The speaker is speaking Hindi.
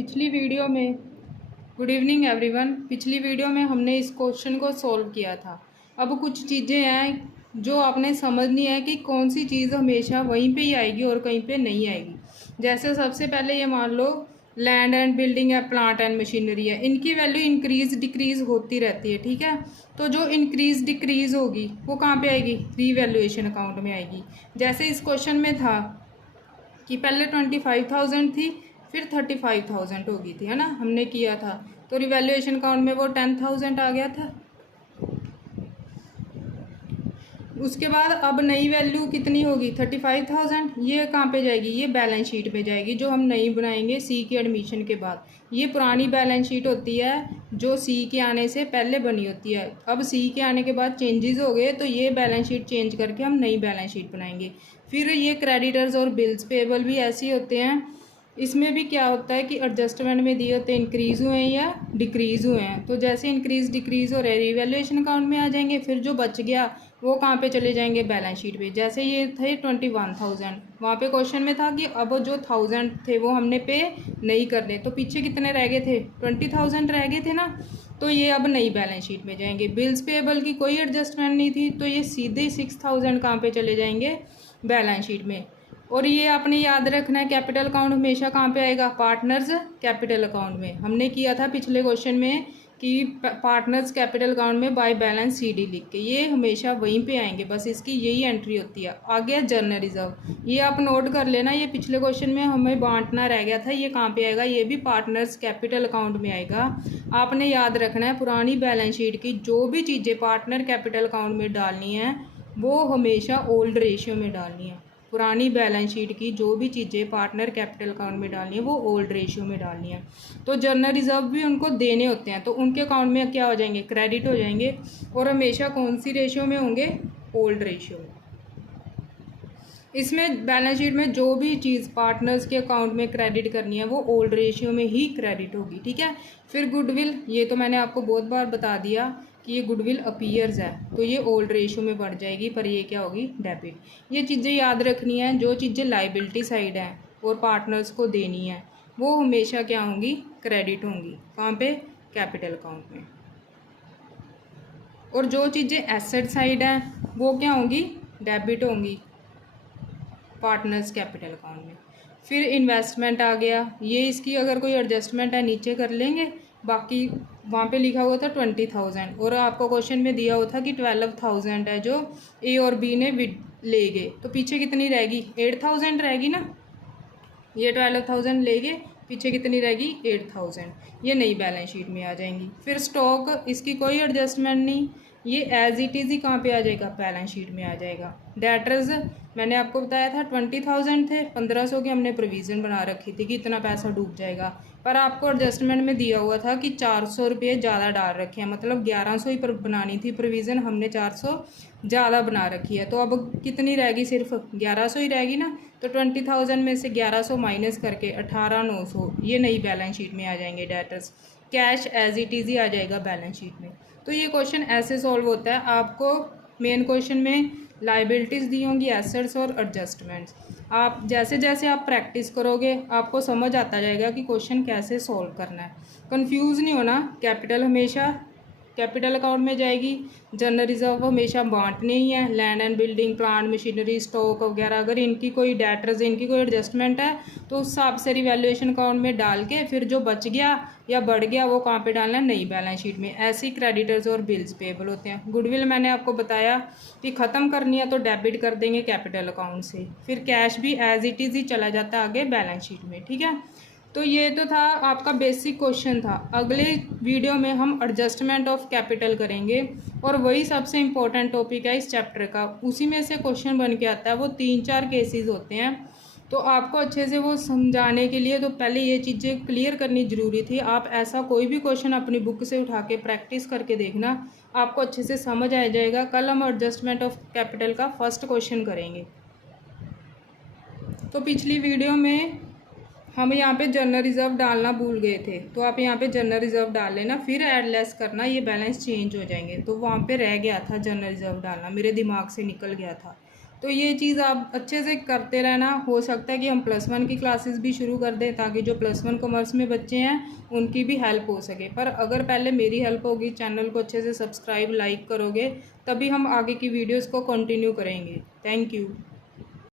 पिछली वीडियो में गुड इवनिंग एवरीवन। पिछली वीडियो में हमने इस क्वेश्चन को सॉल्व किया था। अब कुछ चीज़ें हैं जो आपने समझनी है कि कौन सी चीज़ हमेशा वहीं पे ही आएगी और कहीं पे नहीं आएगी। जैसे सबसे पहले ये मान लो लैंड एंड बिल्डिंग है, प्लांट एंड मशीनरी है, इनकी वैल्यू इंक्रीज डिक्रीज होती रहती है। ठीक है, तो जो इंक्रीज डिक्रीज होगी वो कहाँ पे आएगी? रीवैल्यूएशन अकाउंट में आएगी। जैसे इस क्वेश्चन में था कि पहले 25,000 थी, फिर 35,000 हो गई थी, है ना, हमने किया था। तो रिवैल्यूएशन अकाउंट में वो 10,000 आ गया था। उसके बाद अब नई वैल्यू कितनी होगी? 35,000। ये कहाँ पे जाएगी? ये बैलेंस शीट पे जाएगी, जो हम नई बनाएंगे सी के एडमिशन के बाद। ये पुरानी बैलेंस शीट होती है जो सी के आने से पहले बनी होती है। अब सी के आने के बाद चेंजेस हो गए, तो ये बैलेंस शीट चेंज करके हम नई बैलेंस शीट बनाएंगे। फिर ये क्रेडिटर्स और बिल्स पेबल भी ऐसे ही होते हैं। इसमें भी क्या होता है कि एडजस्टमेंट में दिए होते हैं इंक्रीज़ हुए हैं या डिक्रीज़ हुए हैं। तो जैसे इंक्रीज़ डिक्रीज़ हो रहे हैं रिवैल्यूएशन अकाउंट में आ जाएंगे। फिर जो बच गया वो कहाँ पे चले जाएंगे? बैलेंस शीट पे। जैसे ये थे 21,000, वहाँ पे क्वेश्चन में था कि अब जो 1000 थे वो हमने पे नहीं करने, तो पीछे कितने रह गए थे? 20,000 रह गए थे ना। तो ये अब नई बैलेंस शीट में जाएंगे। बिल्स पेएबल की कोई एडजस्टमेंट नहीं थी, तो ये सीधे 6,000 कहाँ पे चले जाएंगे? बैलेंस शीट में। और ये आपने याद रखना है, कैपिटल अकाउंट हमेशा कहाँ पे आएगा? पार्टनर्स कैपिटल अकाउंट में। हमने किया था पिछले क्वेश्चन में कि पार्टनर्स कैपिटल अकाउंट में बाय बैलेंस सीडी लिख के, ये हमेशा वहीं पे आएंगे, बस इसकी यही एंट्री होती है। आ गया जनरल रिजर्व, ये आप नोट कर लेना। ये पिछले क्वेश्चन में हमें बांटना रह गया था, ये कहाँ पे आएगा? ये भी पार्टनर्स कैपिटल अकाउंट में आएगा। आपने याद रखना है पुरानी बैलेंस शीट की जो भी चीज़ें पार्टनर कैपिटल अकाउंट में डालनी है वो हमेशा ओल्ड रेशियो में डालनी है। पुरानी बैलेंस शीट की जो भी चीज़ें पार्टनर कैपिटल अकाउंट में डालनी है वो ओल्ड रेशियो में डालनी है। तो जनरल रिजर्व भी उनको देने होते हैं, तो उनके अकाउंट में क्या हो जाएंगे? क्रेडिट हो जाएंगे। और हमेशा कौन सी रेशियो में होंगे? ओल्ड रेशियो में। इसमें बैलेंस शीट में जो भी चीज़ पार्टनर्स के अकाउंट में क्रेडिट करनी है वो ओल्ड रेशियो में ही क्रेडिट होगी। ठीक है। फिर गुडविल, ये तो मैंने आपको बहुत बार बता दिया कि ये गुडविल अपीयर्स है, तो ये ओल्ड रेशियो में बढ़ जाएगी, पर ये क्या होगी? डेबिट। ये चीज़ें याद रखनी है, जो चीज़ें लाइबिलिटी साइड हैं और पार्टनर्स को देनी है वो हमेशा क्या होंगी? क्रेडिट होंगी। कहाँ पे? कैपिटल अकाउंट में। और जो चीज़ें एसेट साइड हैं वो क्या होंगी? डेबिट होंगी पार्टनर्स कैपिटल अकाउंट में। फिर इन्वेस्टमेंट आ गया, ये इसकी अगर कोई एडजस्टमेंट है नीचे कर लेंगे। बाकी वहाँ पे लिखा हुआ था 20,000 और आपको क्वेश्चन में दिया हुआ था कि 12,000 है जो ए और बी ने ले गए, तो पीछे कितनी रहेगी? 8,000 रहेगी ना। ये 12,000 ले गए, पीछे कितनी रहेगी? 8,000। ये नई बैलेंस शीट में आ जाएंगी। फिर स्टॉक, इसकी कोई एडजस्टमेंट नहीं, ये एज इट इज़ ही कहाँ पे आ जाएगा? बैलेंस शीट में आ जाएगा। डेटर्स मैंने आपको बताया था 20,000 थे, 1,500 की हमने प्रोविज़न बना रखी थी कि इतना पैसा डूब जाएगा, पर आपको एडजस्टमेंट में दिया हुआ था कि 400 रुपये ज़्यादा डाल रखे हैं, मतलब 1100 ही पर बनानी थी प्रोविज़न, हमने 400 ज़्यादा बना रखी है। तो अब कितनी रहेगी? सिर्फ 1100 ही रहेगी ना। तो 20,000 में से 1100 माइनस करके 18,900 ये नई बैलेंस शीट में आ जाएंगे debtors. Cash as it is ही आ जाएगा बैलेंस शीट में। तो ये क्वेश्चन ऐसे सॉल्व होता है। आपको मेन क्वेश्चन में लाइबिलिटीज़ दी होंगी, एसेट्स और एडजस्टमेंट्स। आप जैसे जैसे आप प्रैक्टिस करोगे आपको समझ आता जाएगा कि क्वेश्चन कैसे सॉल्व करना है। कंफ्यूज नहीं होना। कैपिटल हमेशा कैपिटल अकाउंट में जाएगी। जनरल रिजर्व हमेशा बांटने ही है। Land and building, plant, machinery, stock वगैरह, अगर इनकी कोई डेटर्स, इनकी कोई एडजस्टमेंट है तो उस हिसाब से रिवैल्यूएशन अकाउंट में डाल के फिर जो बच गया या बढ़ गया वो कहाँ पे डालना है? नई बैलेंस शीट में। ऐसे ही क्रेडिटर्स और बिल्स पेएबल होते हैं। गुडविल मैंने आपको बताया कि ख़त्म करनी है तो डेबिट कर देंगे कैपिटल अकाउंट से। फिर कैश भी एज इट इज़ ही चला जाता है आगे बैलेंस शीट में। ठीक है। तो ये तो था आपका बेसिक क्वेश्चन था। अगले वीडियो में हम एडजस्टमेंट ऑफ कैपिटल करेंगे और वही सबसे इम्पोर्टेंट टॉपिक है इस चैप्टर का। उसी में से क्वेश्चन बन के आता है, वो 3-4 केसेस होते हैं। तो आपको अच्छे से वो समझाने के लिए तो पहले ये चीज़ें क्लियर करनी ज़रूरी थी। आप ऐसा कोई भी क्वेश्चन अपनी बुक से उठा के प्रैक्टिस करके देखना, आपको अच्छे से समझ आ जाएगा। कल हम एडजस्टमेंट ऑफ कैपिटल का फर्स्ट क्वेश्चन करेंगे। तो पिछली वीडियो में हम यहाँ पे जनरल रिजर्व डालना भूल गए थे, तो आप यहाँ पे जनरल रिजर्व डाल लेना, फिर ऐड लेस करना, ये बैलेंस चेंज हो जाएंगे। तो वहाँ पे रह गया था जनरल रिजर्व डालना, मेरे दिमाग से निकल गया था। तो ये चीज़ आप अच्छे से करते रहना। हो सकता है कि हम +1 की क्लासेस भी शुरू कर दें, ताकि जो +1 कॉमर्स में बच्चे हैं उनकी भी हेल्प हो सके। पर अगर पहले मेरी हेल्प होगी, चैनल को अच्छे से सब्सक्राइब लाइक करोगे, तभी हम आगे की वीडियोज़ को कंटिन्यू करेंगे। Thank you.